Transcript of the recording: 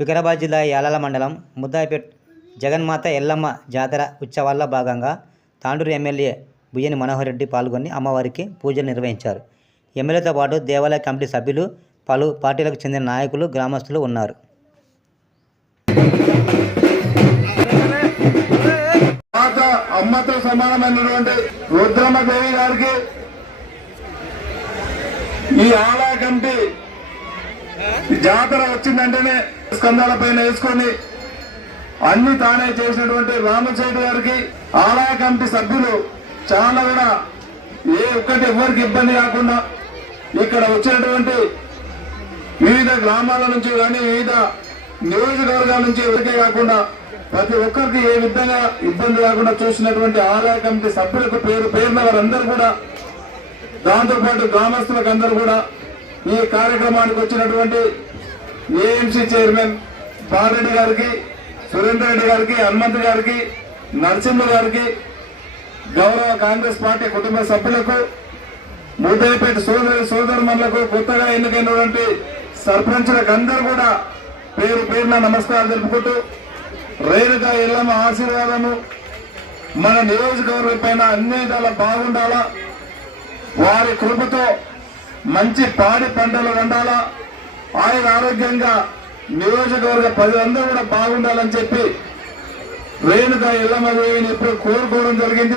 వికారాబాద్ జిల్లా యాలాల మండలం ముద్దాయిపేట్ జగన్మాత ఎల్లమ్మ జాతర ఉత్సవాల్లో భాగంగా తాండూరు ఎమ్మెల్యే బుయ్యని మనోహర్ రెడ్డి పాల్గొని అమ్మవారికి పూజలు నిర్వహించారు. ఎమ్మెల్యేతో పాటు దేవాలయ కమిటీ సభ్యులు పలు పార్టీలకు చెందిన నాయకులు గ్రామస్తులు ఉన్నారు. అమ్మతో సమానమైనటువంటి గారికి ఈ ఆలయ కమిటీ జాతర వచ్చిందంటేనే స్కందాల పైన వేసుకొని అన్ని తానే చేసినటువంటి రామచేటి గారికి ఆలయ కమిటీ సభ్యులు చాలా కూడా ఏ ఒక్కటి ఎవరికి ఇబ్బంది కాకుండా ఇక్కడ వచ్చినటువంటి వివిధ గ్రామాల నుంచి కానీ వివిధ నియోజకవర్గాల నుంచి ఎవరికే కాకుండా ప్రతి ఒక్కరికి ఏ విధంగా ఇబ్బంది కాకుండా చూసినటువంటి ఆలయ కమిటీ సభ్యులకు పేరు పేరున వారందరూ కూడా దాంతోపాటు గ్రామస్తులకు అందరూ కూడా ఈ కార్యక్రమానికి వచ్చినటువంటి ఏఎంసీ చైర్మన్ పారెడ్డి గారికి సురేందర్ రెడ్డి గారికి హనుమంత్ గారికి నరసింహ గారికి గౌరవ కాంగ్రెస్ పార్టీ కుటుంబ సభ్యులకు ముద్దైపేట సోదరి సోదరుమణులకు కొత్తగా ఎన్నికైనటువంటి సర్పంచులకు అందరూ కూడా పేరు పేరున నమస్కారాలు తెలుపుకుంటూ రేణుక ఎల్లమ్మ ఆశీర్వాదము మన నియోజకవర్గం పైన అన్ని విధాలా బాగుండాలా వారి కృపతో మంచి పాడి పంటలు వండాలా? ఆయన ఆరోగ్యంగా నియోజకవర్గ ప్రజలందరూ కూడా బాగుండాలని చెప్పి రేణుక ఎల్లమ్మ దేవిని ఎప్పుడు కోరుకోవడం జరిగింది.